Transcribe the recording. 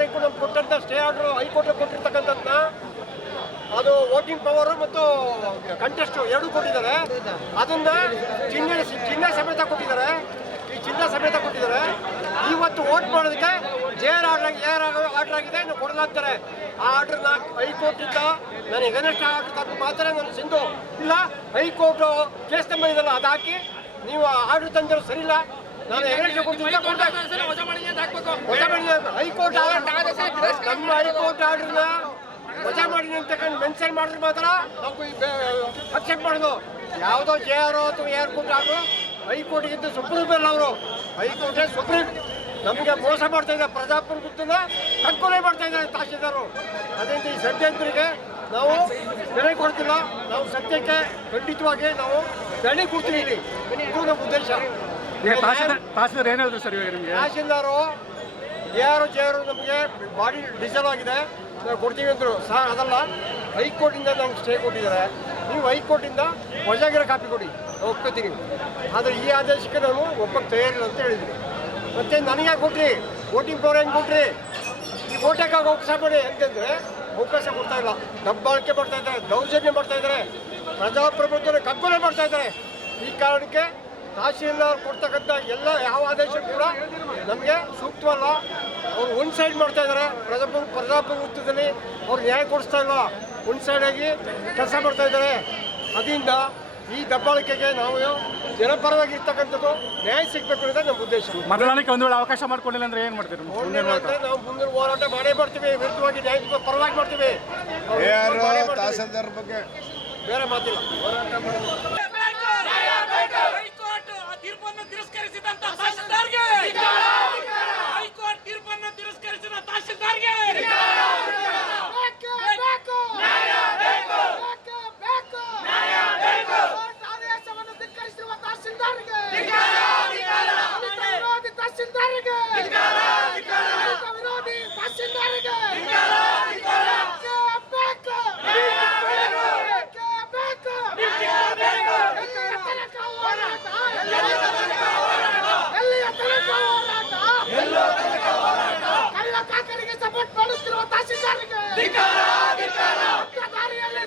ತಾರೀಕು ನಮ್ಗೆ ಕೊಟ್ಟಂತ ಸ್ಟೇ ಆರ್ಡರ್ ಹೈಕೋರ್ಟ್ ಕೊಟ್ಟಿರ್ತಕ್ಕಂಥದ್ದನ್ನ ಅದು ವೋಟಿಂಗ್ ಪವರ್ ಮತ್ತು ಕಂಟೆಸ್ಟ್ ಎರಡೂ ಕೊಟ್ಟಿದ್ದಾರೆ. ಅದನ್ನ ಚಿಹ್ನೆ ಸಮೇತ ಕೊಟ್ಟಿದ್ದಾರೆ. ಈ ಚಿಹ್ನೆ ಸಮೇತ ಕೊಟ್ಟಿದ್ದಾರೆ. ಇವತ್ತು ವೋಟ್ ಮಾಡೋದಕ್ಕೆ ಜೇರ್ ಆರ್ಡರ್ ಆಗಿದೆ, ಇನ್ನು ಕೊಡಲಾಗ್ತಾರೆ. ಆ ಆರ್ಡರ್ನ ಹೈಕೋರ್ಟಿಂದ ನಾನು ಎಗನೆಸ್ಟ್ ಆರ್ಡರ್ ತಪ್ಪು ಮಾತ್ರ ನಾನು ಸಿಂಧು ಇಲ್ಲ, ಹೈಕೋರ್ಟ್ ಕೇಸ್ ನಂಬರ್ ಇದೆಲ್ಲ ಅದು ಹಾಕಿ ನೀವು ಆರ್ಡರ್ ತಂದಿರೋ ಸರಿ ಇಲ್ಲ, ನಾನು ಎಗನೆಸ್ಟ್ ಕೊಡ್ತೀನಿ. ಹೈಕೋರ್ಟ್ ನಮ್ಮ ಹೈಕೋರ್ಟ್ ಆರ್ಡರ್ನ ವಜಾ ಮಾಡಿ ಅಂತ ಮೆನ್ಷನ್ ಮಾಡಿದ್ರೆ ಮಾತ್ರ ನಾವು ಅಕ್ಸೆಪ್ಟ್ ಮಾಡೋದು. ಯಾವುದೋ JR ಅಥವಾ ಏರ್ಕೋರ್ಟ್ ಆರ್ಡರ್ ಹೈಕೋರ್ಟ್ಗಿಂತ ಸುಪ್ರೀಂ ಅಲ್ಲ. ಅವರು ಹೈಕೋರ್ಟೇ ಸುಪ್ರೀಂ. ನಮಗೆ ಮೋಸ ಮಾಡ್ತಾ ಇದ್ದಾರೆ, ಪ್ರಜಾಪ್ರಭುತ್ವನ ಕಗ್ಗೊಲೆ ಮಾಡ್ತಾ ಇದ್ದಾರೆ ತಹಶೀಲ್ದಾರರು. ಅದರಿಂದ ಈ ಷಡ್ಯಂತ್ರಿಗೆ ನಾವು ಬೆಲೆ ಕೊಡ್ತಿಲ್ಲ. ನಾವು ಸತ್ಯಕ್ಕೆ ಖಂಡಿತವಾಗಿ ನಾವು ಬೆಲೆ ಕೊಡ್ತೀವಿ. ಇದು ನಮ್ಮ ಉದ್ದೇಶ. ತಹಶೀಲ್ದಾರ್ ಏನು ಹೇಳಿದ್ರು ಸರ್ ಇವಾಗ ನಿಮಗೆ? ತಹಶೀಲ್ದಾರು JR ನಮಗೆ ಬಾಡಿ ಡಿಸಲ್ವ್ ಆಗಿದೆ, ನಾವು ಕೊಡ್ತೀವಿ ಅಂದರು. ಸರ್ ಅದಲ್ಲ, ಹೈಕೋರ್ಟಿಂದ ನಮ್ಗೆ ಸ್ಟೇ ಕೊಟ್ಟಿದ್ದಾರೆ. ನೀವು ಹೈಕೋರ್ಟಿಂದ ವಜಾಗಿರೋ ಕಾಪಿ ಕೊಡಿ, ಒಪ್ಕೋತೀನಿ. ಆದರೆ ಈ ಆದೇಶಕ್ಕೆ ನಾನು ಒಪ್ಪಕ್ಕೆ ತಯಾರಿಲ್ಲ ಅಂತ ಹೇಳಿದ್ವಿ. ಮತ್ತು ನನಗೆ ಕೊಟ್ರಿ ವೋಟಿಂಗ್ ಪವರ್ ಹೆಂಗೆ ಕೊಟ್ರಿ, ಈ ವೋಟಕ್ಕೆ ಅವಕಾಶ ಮಾಡಿ ಅಂತಂದರೆ ಅವಕಾಶ ಕೊಡ್ತಾ ಇಲ್ಲ. ದಬ್ಬಾಳಿಕೆ ಮಾಡ್ತಾ ಇದ್ದಾರೆ, ದೌರ್ಜನ್ಯ ಮಾಡ್ತಾ ಇದ್ದಾರೆ, ಪ್ರಜಾಪ್ರಭುತ್ವನ ಕಗ್ಗೊಲೆ ಮಾಡ್ತಾ ಇದ್ದಾರೆ. ಈ ಕಾರಣಕ್ಕೆ ತಹಶೀಲ್ದಾರ್ ಕೊಡ್ತಕ್ಕಂಥ ಎಲ್ಲ ಯಾವ ಆದೇಶ ಕೂಡ ನಮಗೆ ಸೂಕ್ತವಲ್ಲ. ಅವ್ರು ಒನ್ ಸೈಡ್ ಮಾಡ್ತಾ ಇದ್ದಾರೆ. ಪ್ರಜಾಪ್ರಭುತ್ವದಲ್ಲಿ ಅವ್ರು ನ್ಯಾಯ ಕೊಡಿಸ್ತಾ ಇಲ್ಲ, ಒನ್ ಸೈಡಾಗಿ ಕೆಲಸ ಮಾಡ್ತಾ ಇದ್ದಾರೆ. ಅದರಿಂದ ಈ ದಬ್ಬಾಳಿಕೆಗೆ ನಾವು ಜನಪರವಾಗಿರ್ತಕ್ಕಂಥದ್ದು ನ್ಯಾಯ ಸಿಗಬೇಕು ಅನ್ನೋದೇ ನಮ್ಮ ಉದ್ದೇಶ. ಮತದಾನಕ್ಕೆ ಒಂದು ವೇಳೆ ಅವಕಾಶ ಮಾಡ್ಕೊಂಡಿಲ್ಲ ಅಂದ್ರೆ ಏನು ಮಾಡ್ತೀರಿ? ನಾವು ಮುಂದಿನ ಹೋರಾಟ ಮಾಡೇ ಮಾಡ್ತೀವಿ, ವಿರುದ್ಧವಾಗಿ ನ್ಯಾಯ ಪರವಾಗಿ ಮಾಡ್ತೀವಿ. ತಹಸೀಲ್ದಾರ್ ಬಗ್ಗೆ ಬೇರೆ ಮಾತಿಲ್ಲ. ಹೋರಾಟ ಹೈಕೋರ್ಟ್ ತೀರ್ಪನ್ನು ತಿರಸ್ಕರಿಸಿದಂತ ತಹಶೀಲ್ದಾರ್ಗೆ, ಹೈಕೋರ್ಟ್ ತೀರ್ಪನ್ನು ತಿರಸ್ಕರಿಸಿದ ತಹಶೀಲ್ದಾರ್ಗೆ ಆದೇಶವನ್ನು ಧಿಕ್ಕರಿಸಿರುವ ತಹಶೀಲ್ದಾರ್ಗೆ, ವಿರೋಧಿ ತಹಶೀಲ್ದಾರ್ಗೆ, ವಿರೋಧಿ ತಹಶೀಲ್ದಾರ್ಗೆ ಕಳ್ಳಕಾಕರಿಗೆ ಸಪೋರ್ಟ್ ಮಾಡುತ್ತಿರುವ ತಹಶೀಲ್ದಾರ್ಗೆ ದಾರಿಯಲ್ಲಿ